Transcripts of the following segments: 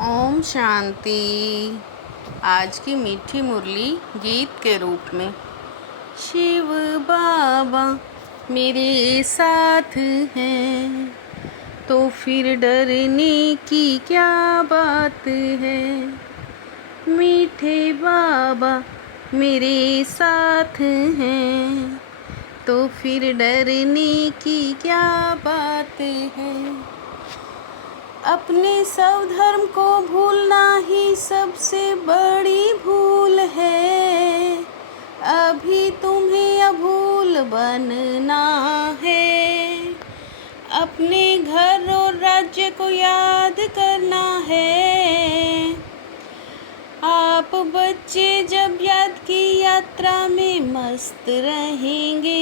ओम शांति। आज की मीठी मुरली गीत के रूप में। शिव बाबा मेरे साथ हैं तो फिर डरने की क्या बात है। मीठे बाबा मेरे साथ हैं तो फिर डरने की क्या बात है। अपने सब धर्म को भूलना ही सबसे बड़ी भूल है। अभी तुम्हें अभूल बनना है। अपने घर और राज्य को याद करना है। आप बच्चे जब याद की यात्रा में मस्त रहेंगे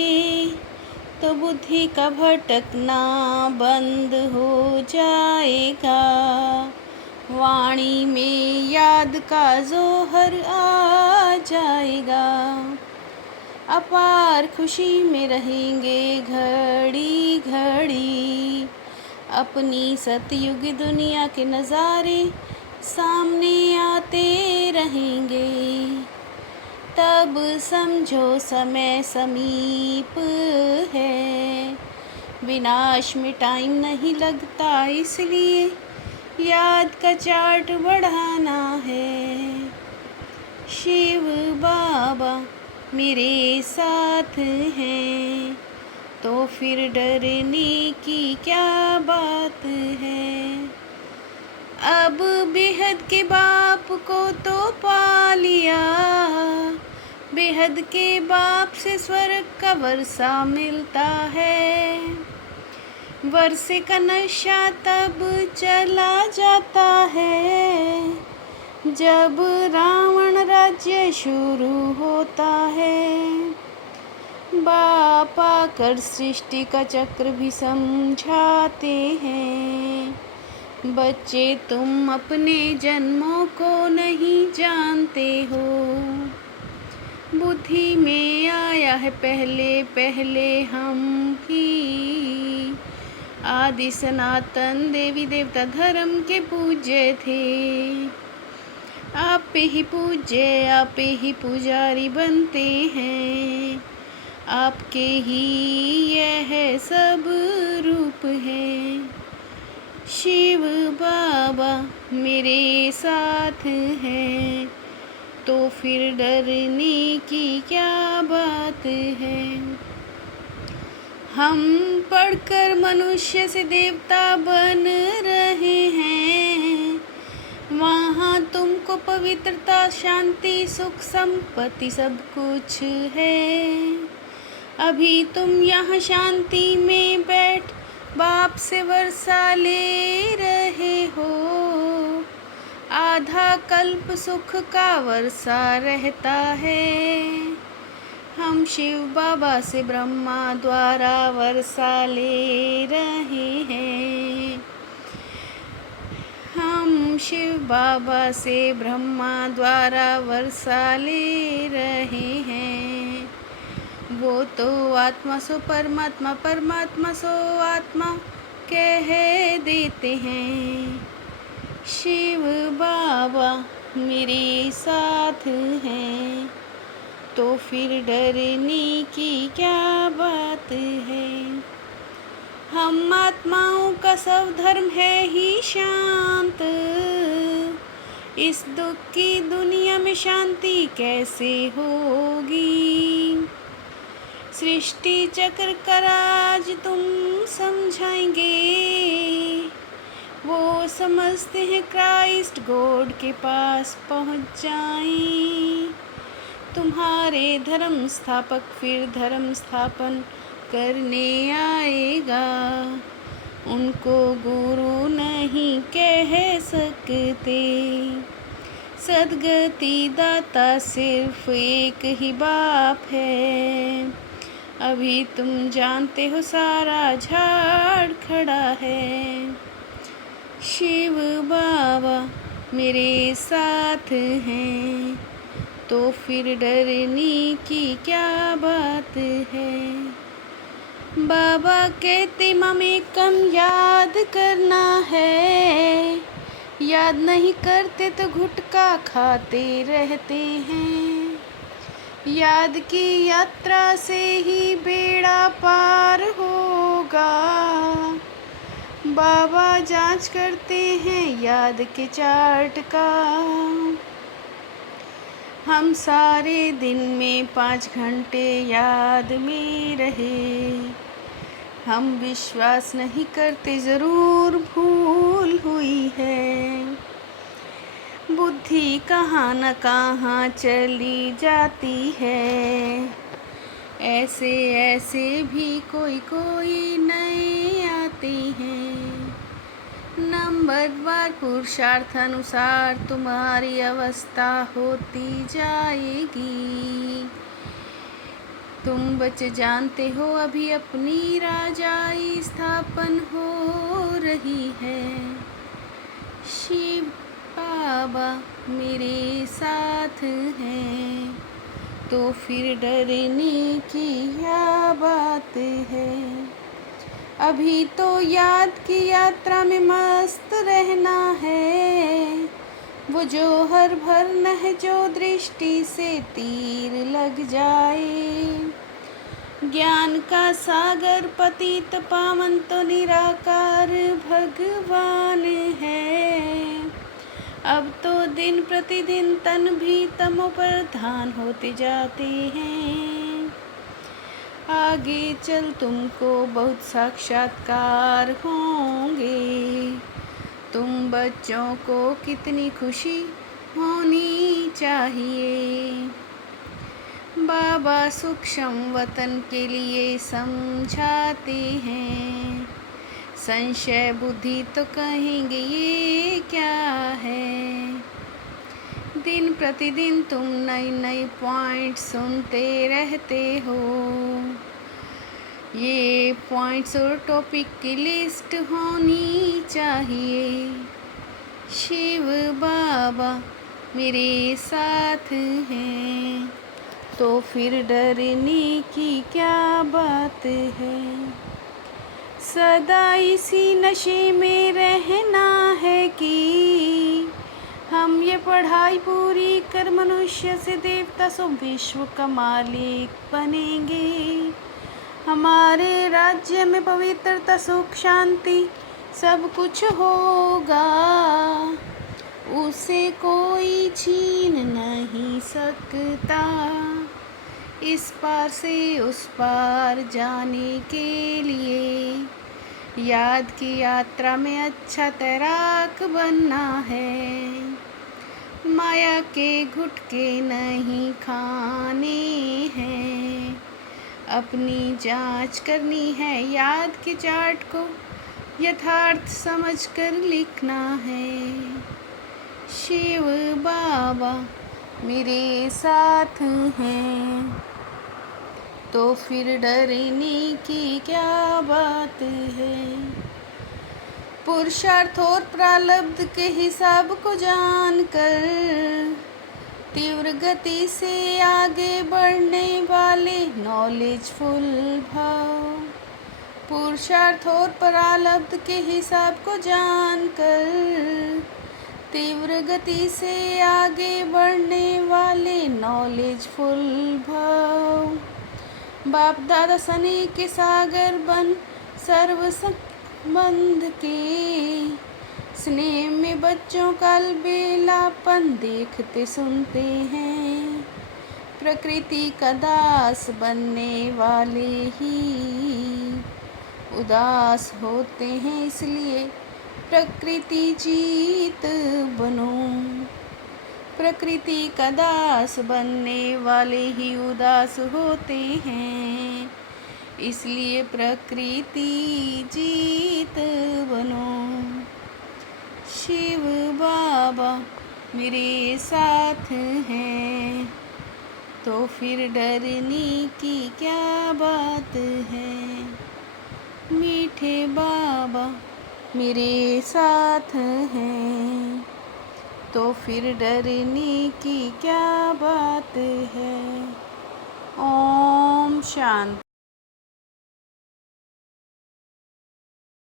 तो बुद्धि का भटकना बंद हो जाएगा। वाणी में याद का जोहर आ जाएगा। अपार खुशी में रहेंगे घड़ी घड़ी। अपनी सतयुग दुनिया के नज़ारे सामने आते रहेंगे। तब समझो समय समीप है। विनाश में टाइम नहीं लगता, इसलिए याद का चार्ट बढ़ाना है। शिव बाबा मेरे साथ हैं तो फिर डरने की क्या बात है। अब बेहद के बाप को तो पा लिया। बेहद के बाप से स्वर्ग का वर्षा मिलता है। वर्षे का नशा तब चला जाता है जब रावण राज्य शुरू होता है। बाप आकर सृष्टि का चक्र भी समझाते हैं। बच्चे तुम अपने जन्मों को नहीं जानते हो। बुद्धि में आया है पहले पहले हम ही। आदि सनातन देवी देवता धर्म के पूज्य थे। आप ही पूज्य आप ही पुजारी बनते हैं। आपके ही यह सब रूप है। शिव बाबा मेरे साथ हैं तो फिर डरने की क्या बात है। हम पढ़कर मनुष्य से देवता बन रहे हैं। वहाँ तुमको पवित्रता शांति सुख संपत्ति सब कुछ है। अभी तुम यहाँ शांति में बैठ बाप से वर्षा ले रहे हो। आधा कल्प सुख का वर्षा रहता है। हम शिव बाबा से ब्रह्मा द्वारा वर्षा ले रहे हैं। हम शिव बाबा से ब्रह्मा द्वारा वर्षा ले रहे हैं। वो तो आत्मा सो परमात्मा परमात्मा सो आत्मा कह देते हैं। शिव बाबा मेरे साथ हैं तो फिर डरने की क्या बात है। हम आत्माओं का सब धर्म है ही शांत। इस दुख की दुनिया में शांति कैसे होगी। सृष्टि चक्र का राज तुम समझाएंगे। वो समझते हैं क्राइस्ट गॉड के पास पहुँच जाएं। तुम्हारे धर्म स्थापक फिर धर्म स्थापन करने आएगा। उनको गुरु नहीं कह सकते। सद्गति दाता सिर्फ एक ही बाप है। अभी तुम जानते हो सारा झाड़ खड़ा है। शिव बाबा मेरे साथ हैं तो फिर डरने की क्या बात है। बाबा कहते ममें कम याद करना है। याद नहीं करते तो गुटखा खाते रहते हैं। याद की यात्रा से ही बेड़ा पार होगा। बाबा जांच करते हैं याद के चार्ट का। हम सारे दिन में 5 घंटे याद में रहे। हम विश्वास नहीं करते, ज़रूर भूल हुई है। बुद्धि कहाँ न कहाँ चली जाती है। ऐसे ऐसे भी कोई कोई नए आते हैं। नंबरवार पुरुषार्थ अनुसार तुम्हारी अवस्था होती जाएगी। तुम बच्चे जानते हो अभी अपनी राजाई स्थापन हो रही है। शिव बाबा मेरे साथ हैं, तो फिर डरने की क्या बात है। अभी तो याद की यात्रा में मस्त रहना है। वो जो हर भर न है जो दृष्टि से तीर लग जाए। ज्ञान का सागर पतित पावन तो निराकार भगवान है। अब तो दिन प्रतिदिन तन भी तमो प्रधान होते जाते हैं। आगे चल तुमको बहुत साक्षात्कार होंगे। तुम बच्चों को कितनी खुशी होनी चाहिए। बाबा सूक्ष्म वतन के लिए समझाते हैं। संशय बुद्धि तो कहेंगे ये क्या है। दिन प्रतिदिन तुम नई नई पॉइंट सुनते रहते हो। ये पॉइंट्स और टॉपिक की लिस्ट होनी चाहिए। शिव बाबा मेरे साथ हैं, तो फिर डरने की क्या बात है। सदा इसी नशे में रहना है कि हम ये पढ़ाई पूरी कर मनुष्य से देवता सो विश्व का मालिक बनेंगे। हमारे राज्य में पवित्रता सुख शांति सब कुछ होगा। उसे कोई छीन नहीं सकता। इस पार से उस पार जाने के लिए याद की यात्रा में अच्छा तैराक बनना है। माया के गुटके नहीं खाने हैं। अपनी जांच करनी है, याद के चार्ट को यथार्थ समझकर लिखना है। शिव बाबा मेरे साथ हैं, तो फिर डरने की क्या बात है। पुरुषार्थ और प्रारब्ध के हिसाब को जानकर तीव्र गति से आगे बढ़ने वाले नॉलेजफुल भाव। पुरुषार्थ और प्रारब्ध के हिसाब को जानकर तीव्र गति से आगे बढ़ने वाले नॉलेजफुल भाव। बाप दादा सने के सागर बन सर्व संबंध के स्नेह में बच्चों का अलबेलापन देखते सुनते हैं। प्रकृति का दास बनने वाले ही उदास होते हैं, इसलिए प्रकृति जीत बनो। प्रकृति का दास बनने वाले ही उदास होते हैं, इसलिए प्रकृति जीत बनो। शिव बाबा मेरे साथ हैं, तो फिर डरने की क्या बात है। मीठे बाबा मेरे साथ हैं, तो फिर डरने की क्या बात है। ओम शांति।